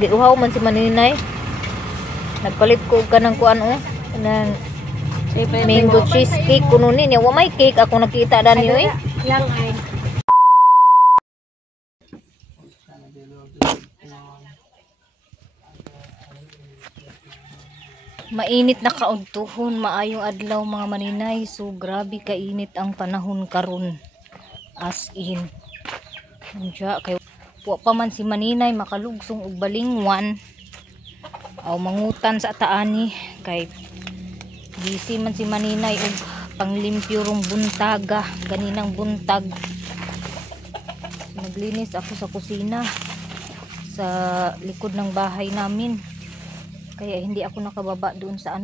Giuhaw man si Maninay. Nagpalit ko ka ng kuan ng mango cheesecake kuno ni. Wa may cake ako nakita dan yo eh. Lang ay. Mainit na kaugtuhon, maayong adlaw mga Maninay. So grabe kainit ang panahon karon. As in. Nandiya kay wa pa man si Maninay makalugsong og balingwan. Aw mangutan sa taani kay busy man si Maninay og panglimpyo rong buntaga, ganinang buntag. Naglinis ako sa kusina sa likod ng bahay namin. Kaya hindi ako nakababa doon sa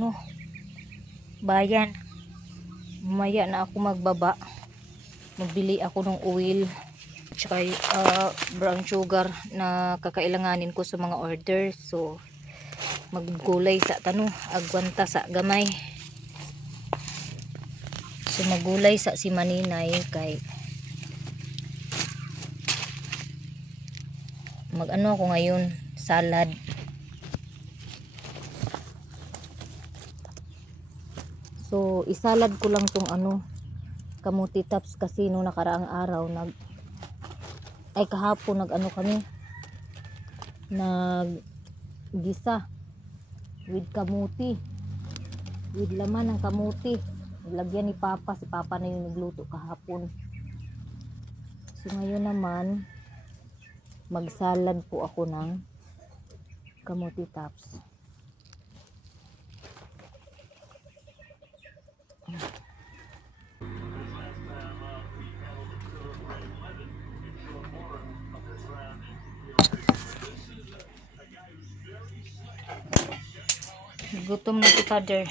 bayan. Mamaya na ako magbaba. Magbili ako ng oil tsaka brown sugar na kakailanganin ko sa mga order. So maggulay sa agwanta sa gamay. So magulay sa si Maninay kay ako ngayon salad. So isalad ko lang tong kamuti tops kasi nung nakaraang araw kahapon kami gisa with kamuti, with laman ng kamuti. Lagyan ni Papa, si Papa na yung nagluto kahapon. So ngayon naman magsalad po ako ng kamuti tops. Gutom na si Father.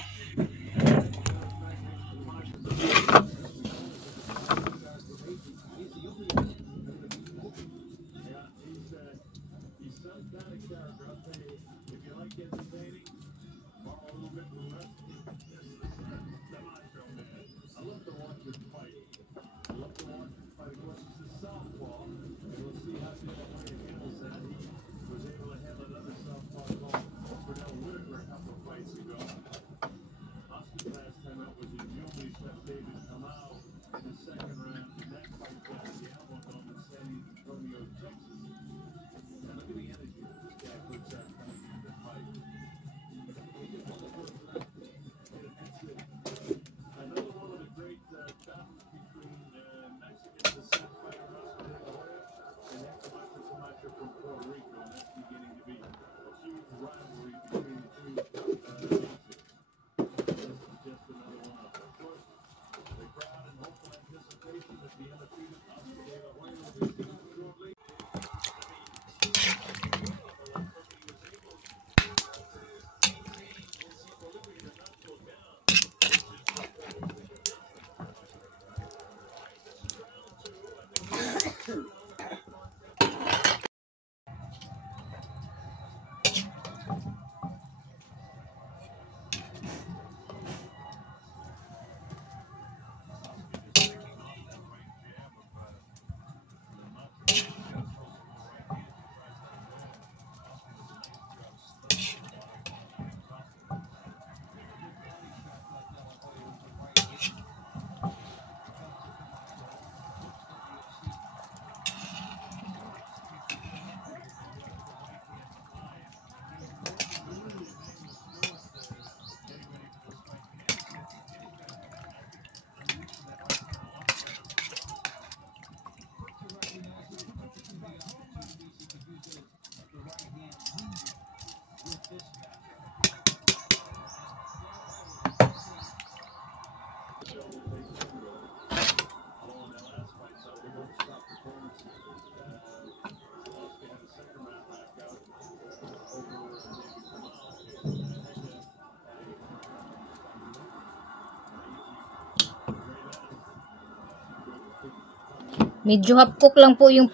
Medyo hapkok lang po yung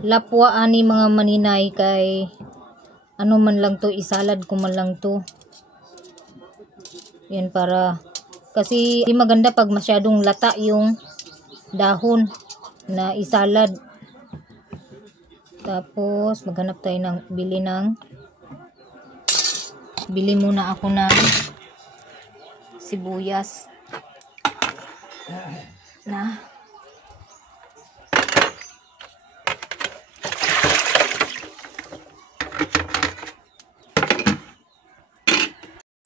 lapwa ani mga Maninay kay man lang to, isalad ko man lang to. Yan para kasi di maganda pag masyadong lata yung dahon na isalad. Tapos maghanap tayo ng bili muna ako ng sibuyas na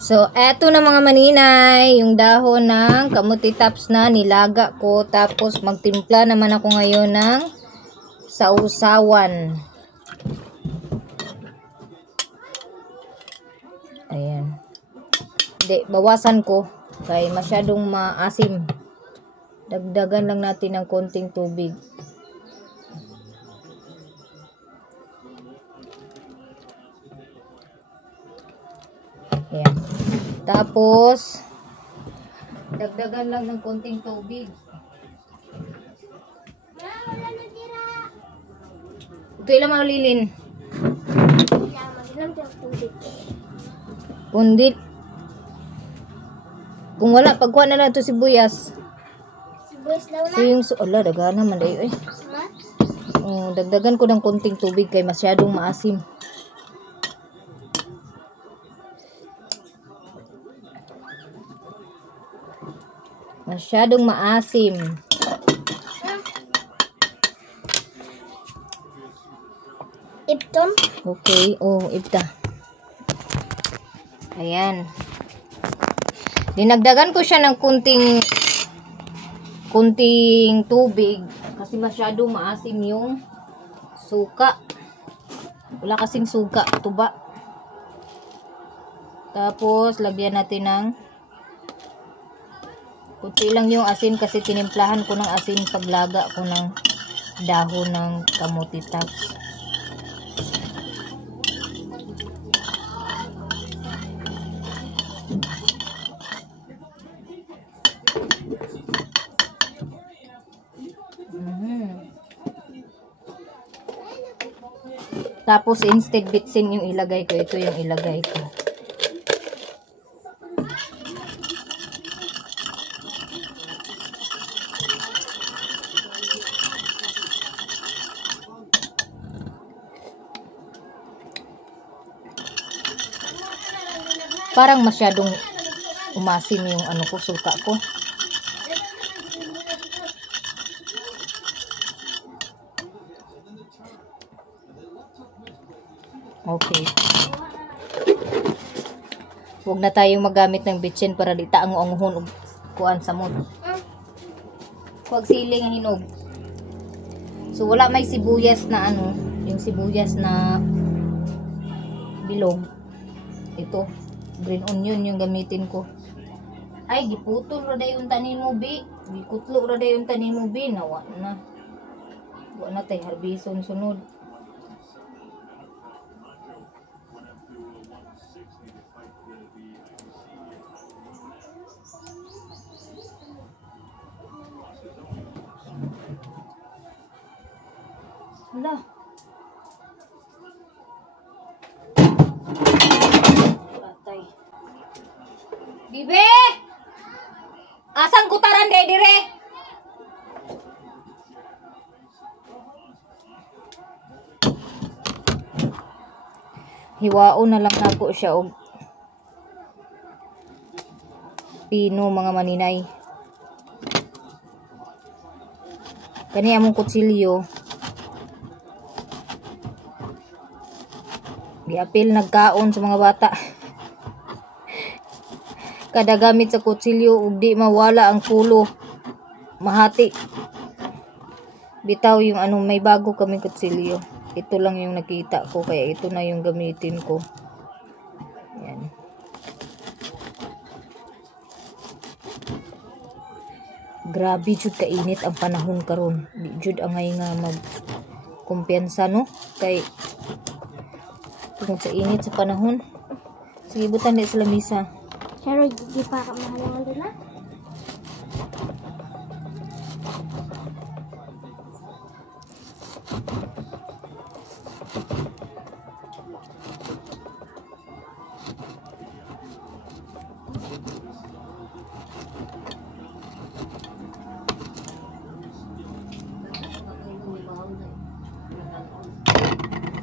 so, eto na mga maninay, yung dahon ng kamuti tops na nilaga ko. Tapos, magtimpla naman ako ngayon ng sausawan. Ayan. Hindi, bawasan ko. Kaya masyadong maasim. Dagdagan lang natin ng konting tubig. Ayan. Tapos, dagdagan lang ng konting tubig. Ito ilang maulilin. Kundit. Kung wala, pagkuha na lang ito sibuyas. Sibuyas lang na? So yung, ala, dagana man dayo eh. Dagdagan ko ng konting tubig kay masyadong maasim. Masyadong maasim. Ipton? Okay, ipta. Ayan. Dinagdagan ko siya ng kunting tubig kasi masyadong maasim yung suka. Wala kasing suka, tuba. Tapos, lagyan natin ng kunti lang yung asin kasi tinimplahan ko ng asin paglaga ko ng dahon ng kamuti tops. Tapos instead bitsin yung ilagay ko, ito yung ilagay ko. Parang masyadong umasim yung ano ko, suka ko. Okay. Huwag na tayong magamit ng bitsin para di taang ang hunog kuan sa mod. Huwag siling ang hinog. So wala may sibuyas na ano, yung sibuyas na bilog. Ito, green onion yung gamitin ko. Ay, giputol ra day yung tanin mo, bi. Gikutlo ra day yung tanin mo, bi. Nawa na. Wa na tay harbison sunod. Hala. Patay. Bibe! Asang kutaran day dire? Hiwaon na lang ako siya og pino mga maninay. Kani among kutsilyo. Giapil nagkaon sa mga bata. Kada gamit sa kutsilyo ug di mawala ang pulo. Mahati. Bitaw yung ano, may bago kami kutsilyo. Ito lang yung nakita ko kaya ito na yung gamitin ko. Yan. Grabe jud kainit ang panahon karon. Di jud angay nga mag kumpiyansa no kay tungod sa init sa panahon. Sige, butan di sa lamisa. Pero di pa ka mahalangan doon na?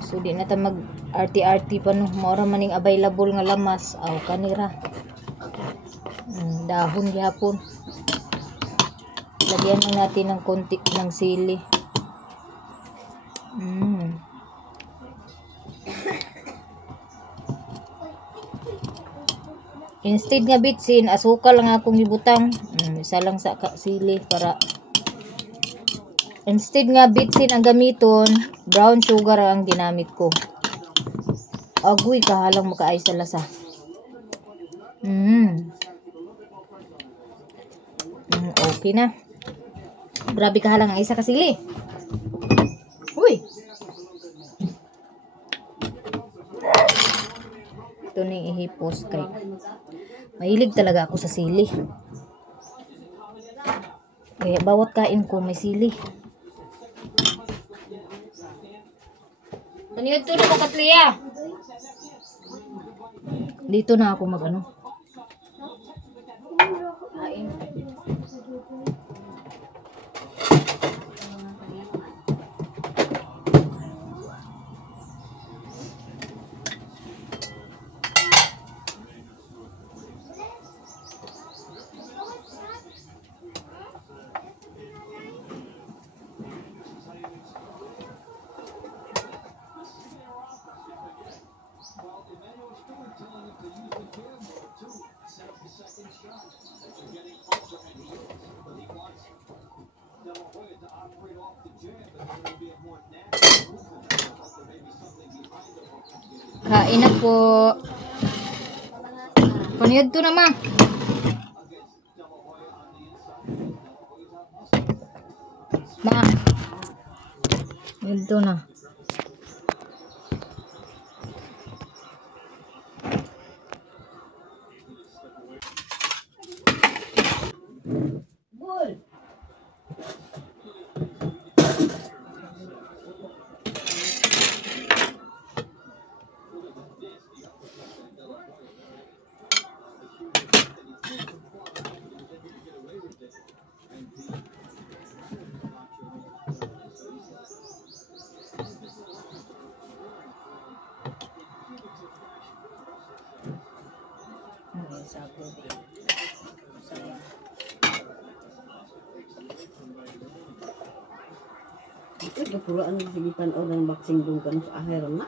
So di na ta mag arti-arti pa no. Maura maning available nga lamas. Aw kanira. Dahon gyapon. Lagyan lang natin ng konti ng sili. Instead nga bitsin, asukal lang akong ibutang. Isa lang sa sili para instead nga bitsin ang gamiton, brown sugar ang ginamit ko. Agoy, kahalang makaay sa lasa. Okay na. Grabe kahalang ang isa kasili. Uy! Ito na yung ihipos kay mahilig talaga ako sa sili. Kaya bawat kain ko may sili. Taniyod to na ko Katlia. Dito na ako mag-ano. Kain. Kain na po. Paniyad to na ma. Ma. Paniyad to na. Ito pulaan ng sigitan o ng boxing doon ka sa aheron na.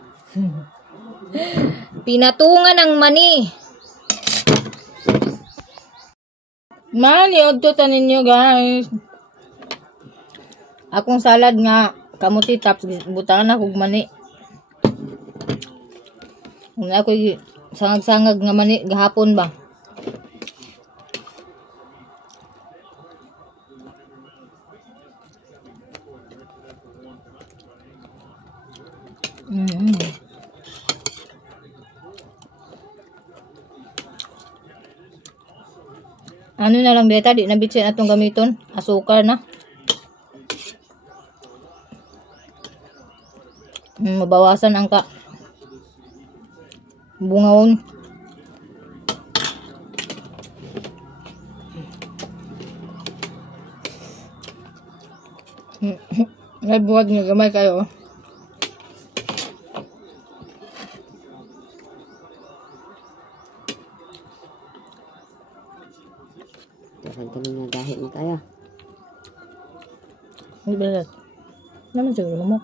Pinatungan ng mani. Mani, odto tanin nyo guys. Akong salad nga, kamuti taps, butangan akong mani. Kung ako sangag-sangag nga mani, gahapon ba? Ano na lang beta, di nabitsin atong gamiton, asukar na. Mabawasan ang bungawon. Nagbuhat niyo gamay kayo. Dahan kami nga dahil na kaya. Hindi ba? Naman siguro mo.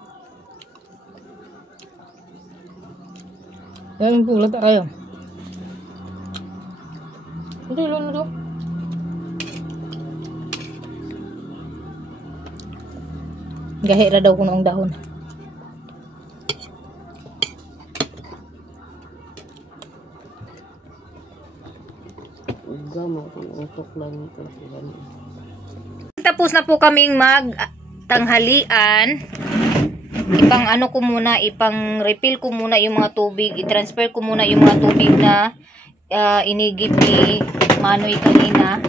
Yan po, lata kayo. Ito, ilan na to? Gahira daw ko noong dahon. Gama kung utok lang ito. Tapos na po kaming magtanghalian. Ipang ano ko muna, ipang refill ko muna yung mga tubig, i-transfer ko muna yung mga tubig na inigib ni Manoy kanina.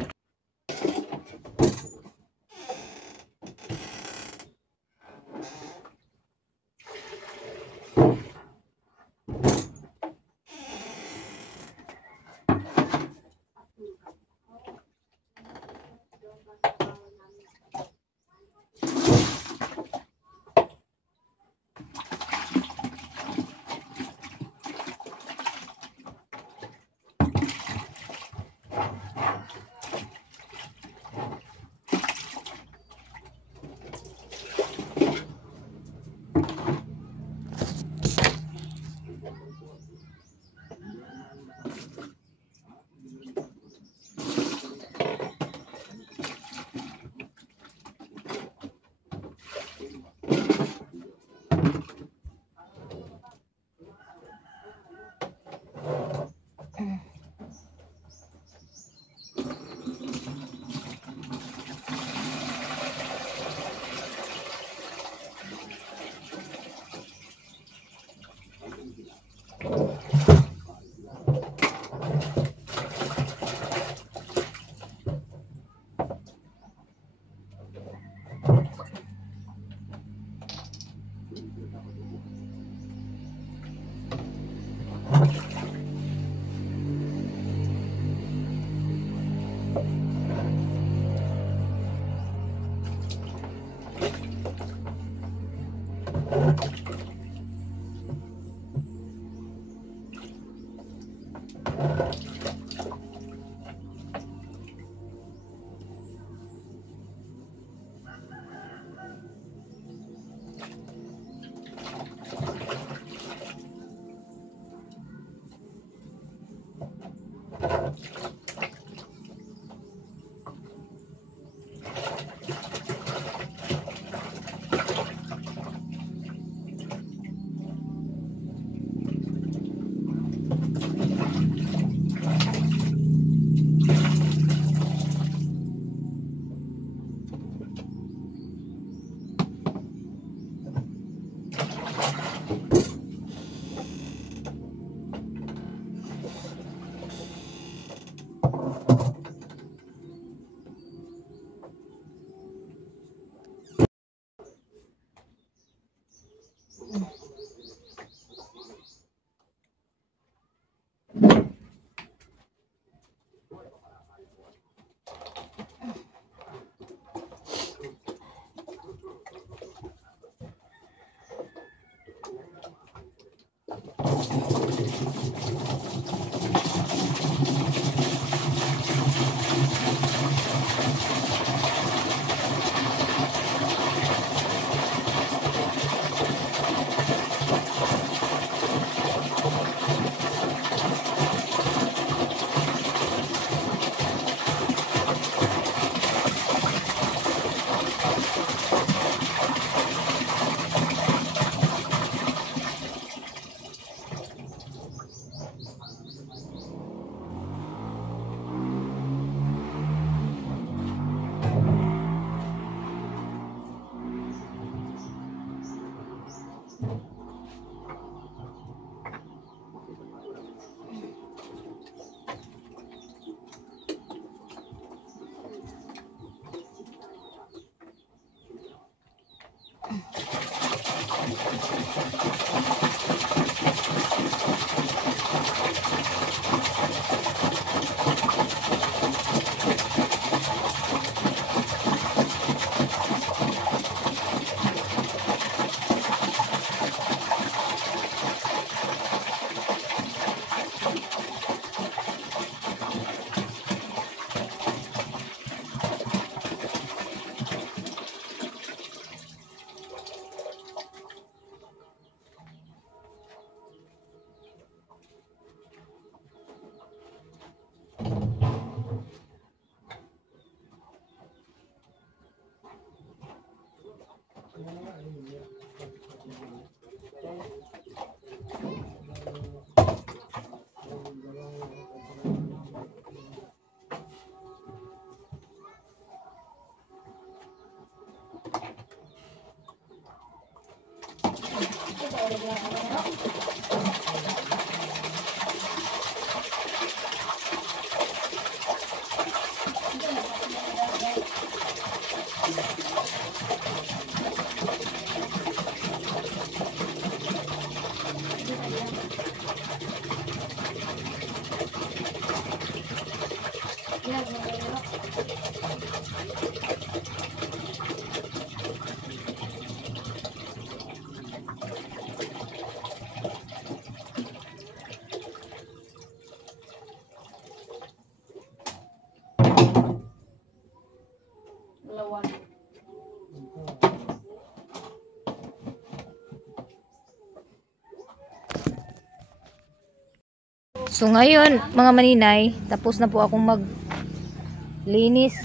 So ngayon, mga maninay, tapos na po akong maglinis.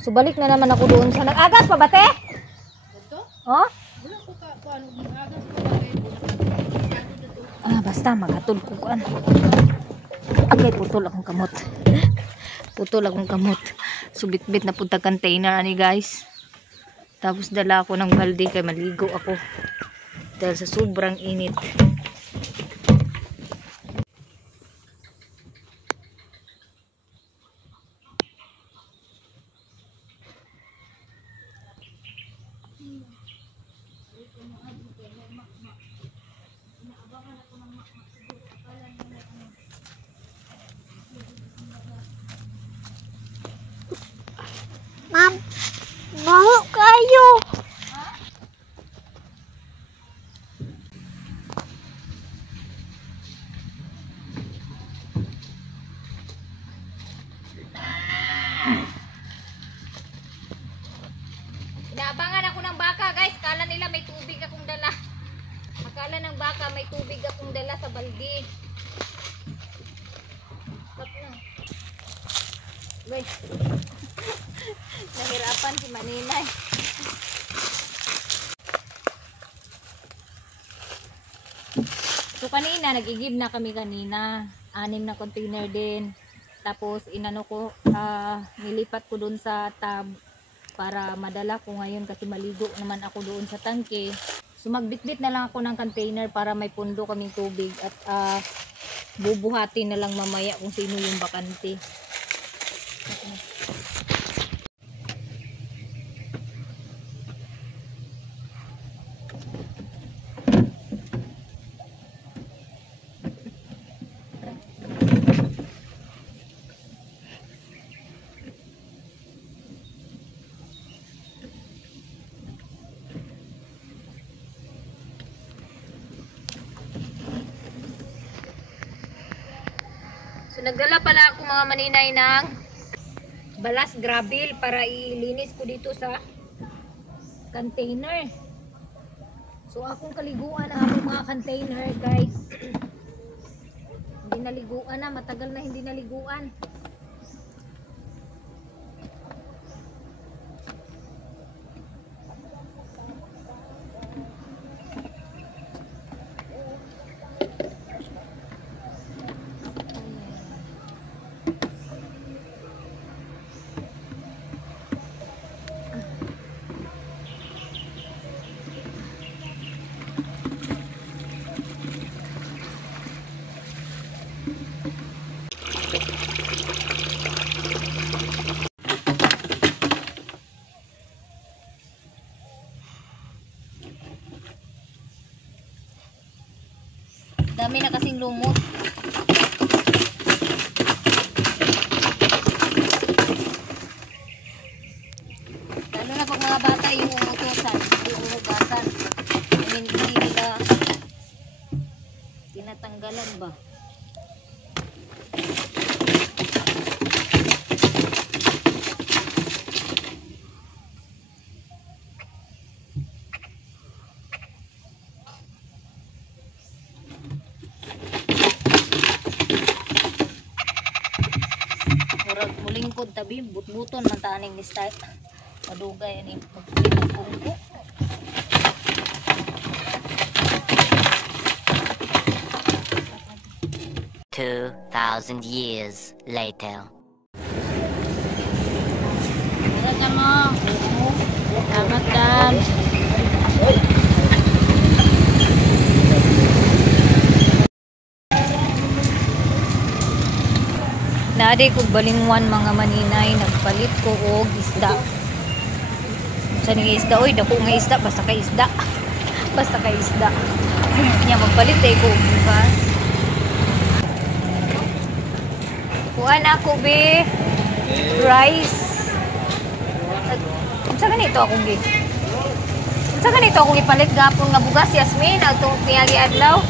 So balik na naman ako doon sa nag-agas pa ba, te? Oh? Basta magatod ko kuan. Agay putol akong kamot. Putol akong kamot. So bitbit na punta container ani guys. Tapos dala ako ng balde kay maligo ako. Dahil sa sobrang init. Ma'am, baho kayo. Inaabangan ako ng baka guys. Akala nila may tubig akong dala. Akala ng baka may tubig akong dala sa balde. Stop na. Guys. Nahirapan si Maninay. So kanina, nag-igib na kami kanina. 6 na container din. Tapos inano ko, nilipat ko doon sa tub para madala ko ngayon kasi maligo naman ako doon sa tangke. So magbitbit na lang ako ng container para may pundo kaming tubig at bubuhatin na lang mamaya kung sino yung bakante. So nagdala pala ako mga maninay ng balas gravel para ilinis ko dito sa container. So akong kaliguan ang akong mga container guys. Hindi naliguan na, matagal na hindi naliguan. Dami na kasing lumot. Lalo na pag mga bata yung umutusan, yung umugasan. Hindi nila tinatanggalan ba? Mulingkod tabi, but-buton man taaning ni style. Madugay ani pagpili. 2,000 years later. Salamat mo. Salamat Dan. Naaday ko balingwan mga maninay, nagpalit ko og isda. Sa nga isda, oy, dako nga isda, basta kay isda. Basta kay isda. Nya magpalit day ko og bukas. Kuha na ako be. Rice. Unsa ganito akong gi? Unsa ganito akong ipalit gapon nga bugas, Yasmin, atong piyagi adlaw.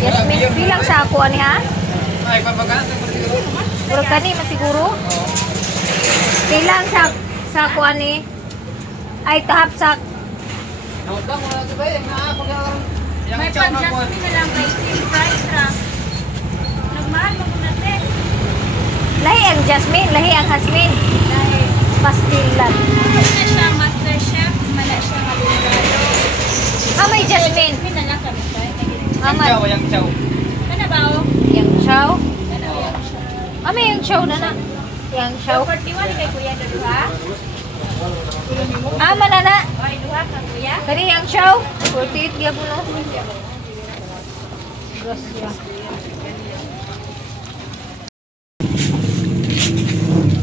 Yasmin, bilang sa ako ani ha? Ay, papagaan. Puro kani masiguro. Kailang sa kuan ni ay tahap sa Nautang mo na ito ba? Yung naapag May pang-jasmine na lang kay steam fries ra. Nagmahal mo na te. Lahi ang jasmine, lahi ang hasmin. Dahil Pastilan. na siya master chef, mala siya kalulado. May jasmine. Jasmine na lang kami try. Aman. Kana ba o? Yang chow. Kana o yung siya. May yung chow na na. Yang chow. 41 kay kuya do duha. Na na. Oy, duha ka kuya. Kani yang chow. 48 gyapon no. Grasya.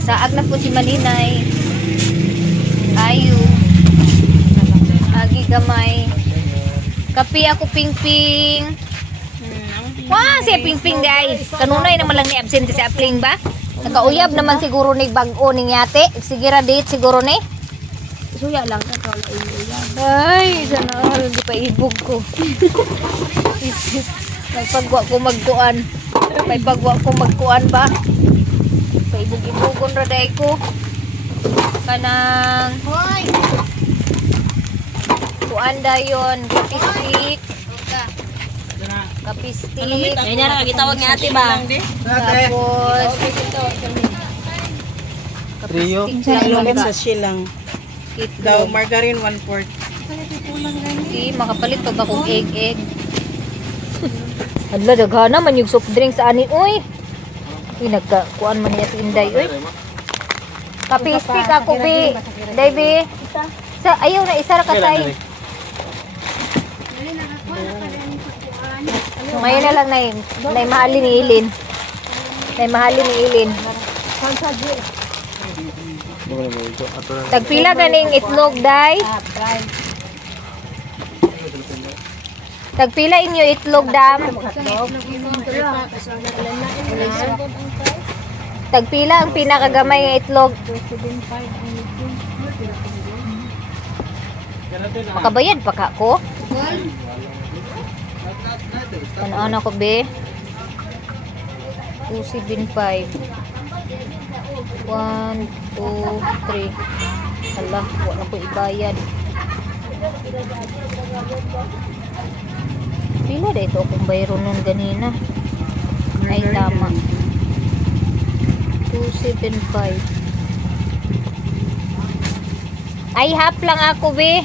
Saag na po si Maninay. Ayu. Agi gamay. Kapi ako pingping. Wah, si pingping guys. Kanunay naman lang ni absent si Apling ba? Nakauyab naman siguro ni bag-o ning yate. Sige ra date siguro ni. Suya lang ka tol uyab. Ay, sana all di pa ibog ko. Nagpagwa ko magkuan. May pagwa ko magkuan ba? Paibog-ibogon ra day ko. Kanang Hoy! kuan dayon, kapistik. Kapistik. Ay na gitawag ni ate ba? Tapos Trio. kapistik Sa silang. Daw margarine 1/4. Okay, makapalit pa ba kung egg? Adla daghana man yung soft drink sa ani oy. Nagkakuan man niya si Inday oy. Kapistik ako bi. Day bi. Sa ayaw na isa ra katay. So, ngayon na lang nay mahalin ni Ilin. Nay mahalin ni Ilin. Tagpila ganing itlog day. Tagpila inyo itlog dam. Tagpila ang pinakagamay nga itlog. Makabayad pa ka ko? Ano ko be? 275. 1, 2, 3. Hala, wala ko ibayad. Pila da ito kung bayro nun ganina. Ay tama. 275. Ay half lang ako be.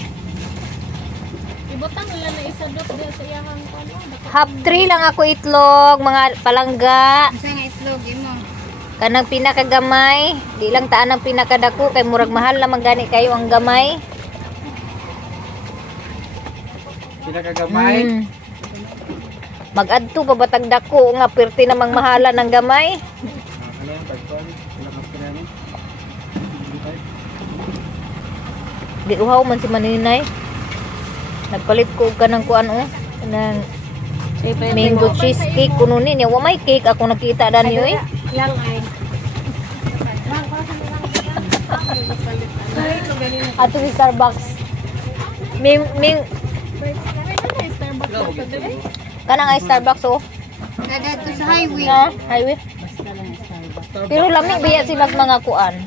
Ibutang nila na isa dot din sa iyang kono. Half 3 lang ako itlog, mga palangga. Isa nga itlog, imo. Kanang pinakagamay, di lang taan ang pinakadako kay murag mahal naman gani kayo ang gamay. Pinakagamay. Mag-adto pa batag dako nga perti namang mahala ng gamay. Ano yung tagpuan? Pinakagamay. Di uhaw man si Maninay. Nagpalit ko ka ng kuan oh, ng mango cheesecake kuno ni wa may cake ako nakita dani oy. Lang ay. Ato sa Starbucks. Ming kanang ay Starbucks oh. Dito sa highway. Na highway. Pero lamig biya sila mga kuan.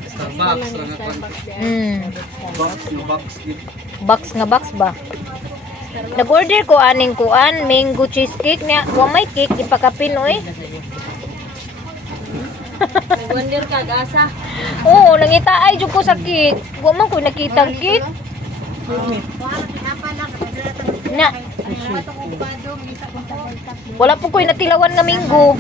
Box nga box ba? Nag-order ko aning kuan, mango cheesecake niya. Wa may cake ipakapin oy. Wonder ka gasa. Oo, nangitaay jud ko sa cake. Wa man ko nakita ang cake. Na. Wala po ko'y natilawan nga minggo.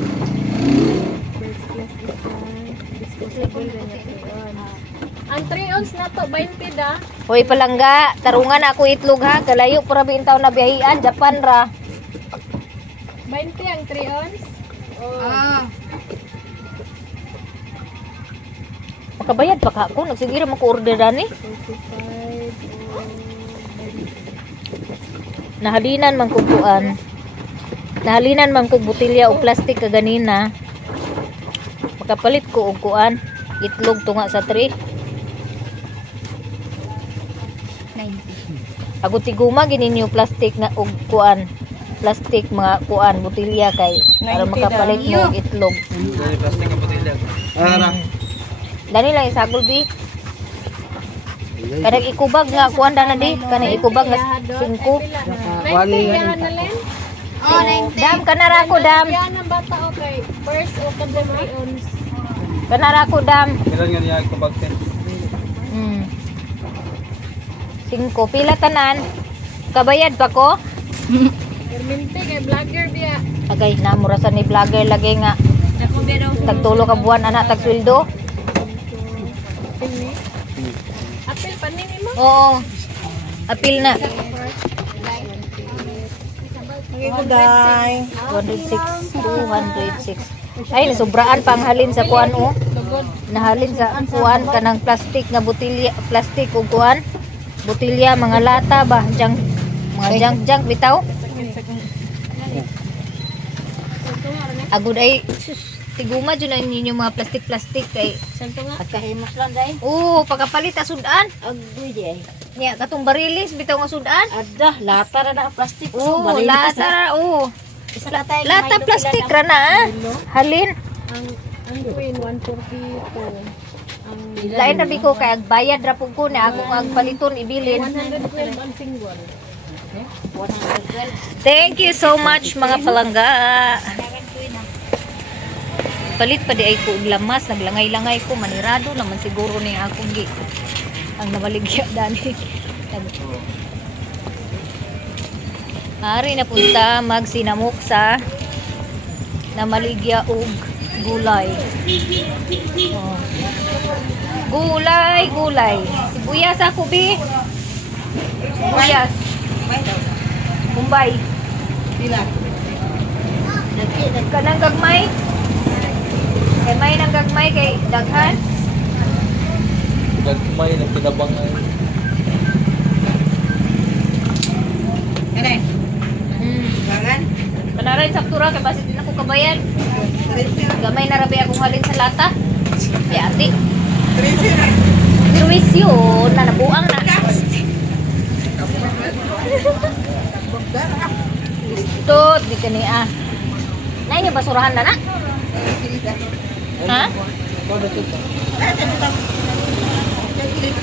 Ang 3 ounce na to 20 da. Hoy palangga, tarungan ako itlog ha. Kalayo para biin taon na biyahian, Japan ra. 20 ang 3 ounce. Ah. Makabayad pa ka ako. Nagsigira mo ko order dani. Nahalinan man kog kuan. Nahalinan man kog botelya o plastic kaganina. Makapalit ko og kuan. Itlog tunga sa 3. 90. Ako tiguma gininyo plastic nga og kuan. Plastic mga kuan botelya kay para 90 makapalit mo og itlog. Plastic ang botelya. Ara. Dani lang isagol bi. Kadang ikubag nga kuan na di, kanang ikubag nga 5. 20 na len. Oh, 90. Dam, kanara ko, dam. Yan ang bata, okay. First, o kadamay ons. Kanara ko, dam. Ilan nga niya ko bagtin? 5. Pila tanan? Kabayad pa ko? Permente, kay vlogger biya. Agay, namurasan ni vlogger lagi nga. Dako biya daw. Tagtulo ka buwan, anak, tagsweldo. Apil pa ni mo. Oo. Apil na. Okay, day. 106, 206. Ay, nasubraan pang halin sa kuan o. Nahalin sa kuan kanang plastic nga botilya, plastic o kuan. Botilya, mga lata ba? Mga junk bitaw. Agud ay sus, tiguma dyan na ninyo mga plastic kay Santo nga. Pagkahimos lang dahil. oo, pagkapalit sa sudan. Agdoy di ay. Nya katong barilis bitaw nga sudan. Ada, lata na na plastic. Oo, Barilis lata na. ra, oo. Isa na tayo. Lata plastic ra na ah. Halin. Ang queen 142. Ang Lain rabi ko kay agbayad ra pug ko na ako ang paliton ibilin. 112 ang single. Thank you so much mga palangga. Palit pa di ay ko og lamas, naglangay-langay ko manirado naman siguro ni akong gi. Ang namaligya dani. Ari na punta magsinamok sa namaligya og gulay. Oh. Gulay. Sibuyas ako bi. Sibuyas. Kumbay. Pila. Kanang gagmay. Kay may nang gagmay kay daghan. Gagmay na pinabang ay. Kanay. Gangan. Kanaray saktura kay basit din ako kabayan. Gamay na rabi akong halin sa lata. Kay ate. Servisyo na nabuang na. Istot di kani ah. Nay ni basurahan na na. Ha?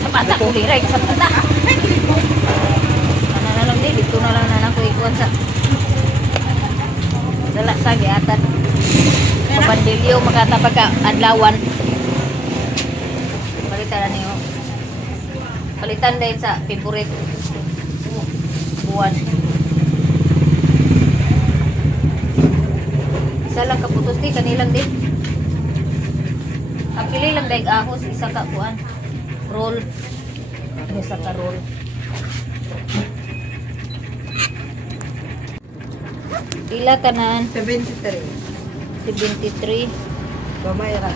Sapata ko liray sa pata. Ana na lang di dito na lang na ako ikuan sa. Dala sa giatan. Pabandilyo makatapag ka adlawan. Palitan niyo. Palitan din sa favorite buwan. Isa lang kaputos di kanilang din. Ang pili lang daig ahos isa ka kuan. Roll. Isa ka roll. Pila tanan? 73. 73. Bamayra.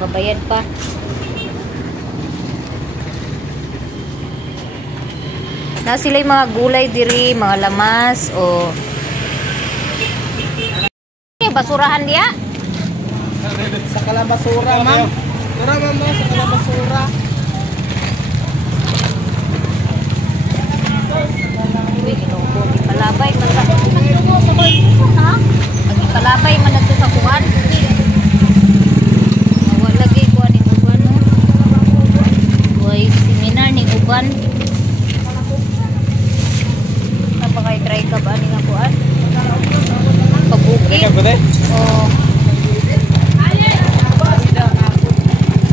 Kabayad pa. Na sila yung mga gulay diri, mga lamas o basurahan dia. Sa kalabasura, ma'am. Tara, ma'am, sa kalabasura. Uy, ginuko, ipalabay man sa ang ipalabay man nato sa kuhan. Wala lagi kuhan ni uban. Uy, seminar ni uban. Napakay try ka ba ni nga kuhan? Pabukid. Oh.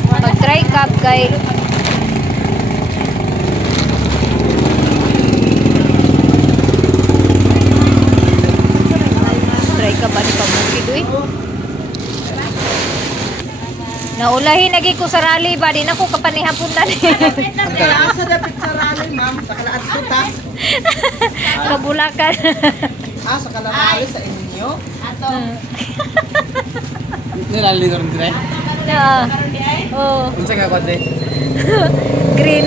Mag-try cup kay try ka ba ni pabukid uy? Naulahin lagi ko sa rally ba din ako kapanihapon na ni. Asa dapat sa rally, ma'am? Sa kalaat ko ta? Kabulakan. Sa kalabali sa inyo? Nirali ko rin dire? Na. Oh, Unsa ka kwante? green.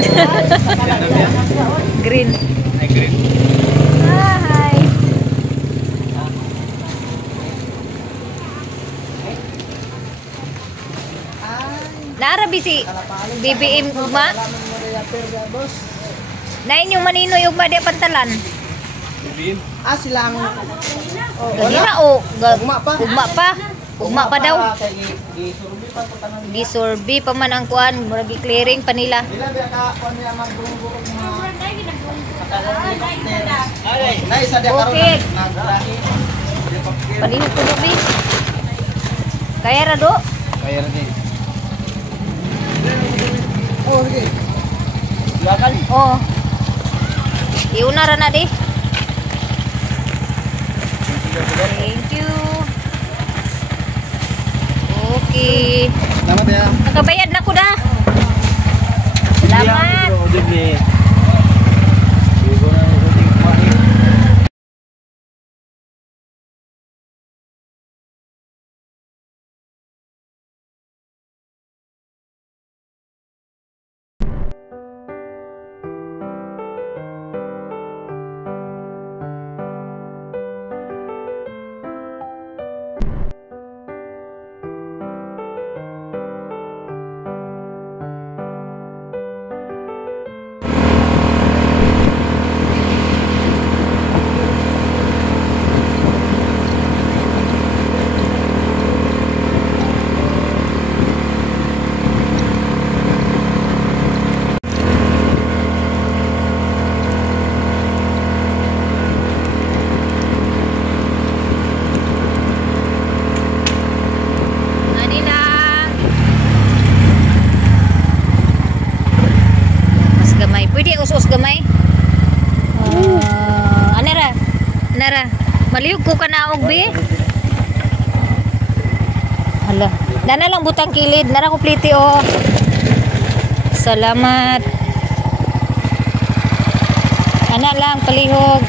Green. Ay, green. Hi. Naarabi si BBM ugma. Nain yung maninoy ugma di pantalan. Sila ang... Gahira o Ugma pa. Ugma pa daw. Gisurbi pa po tanong. Gisorbi pa man ang kuan, murag clearing pa nila. Dila biya ka kuan niya magburong-burong mga Nay, sa dia karon Okay. naglahi. Palihog ko gabi. Kaya ra do? Kaya ra din. Oh. Iuna ra na di. Thank you. Okay. Salamat ya. Nakabayad na ko da. Salamat. Ani lang. Mas gamay. Pwede us-us gamay. Anara. Anara. Maliyog ko ka na og bi. Hala. Dana lang butang kilid. Nara ko pliti oh. Salamat. Ana lang palihog.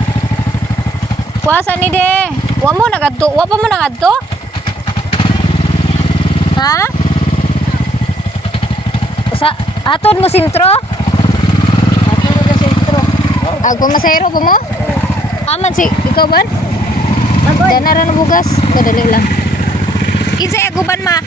Kuasa ni de. Wa mo nagadto. Wa pa mo nagadto? Ha? Sa aton mo sentro? Aton mo sentro. Ag pumasayro po mo? Aman si ikaw ban? Dana ra na bugas. Kadali lang. Kinsa aguban ma?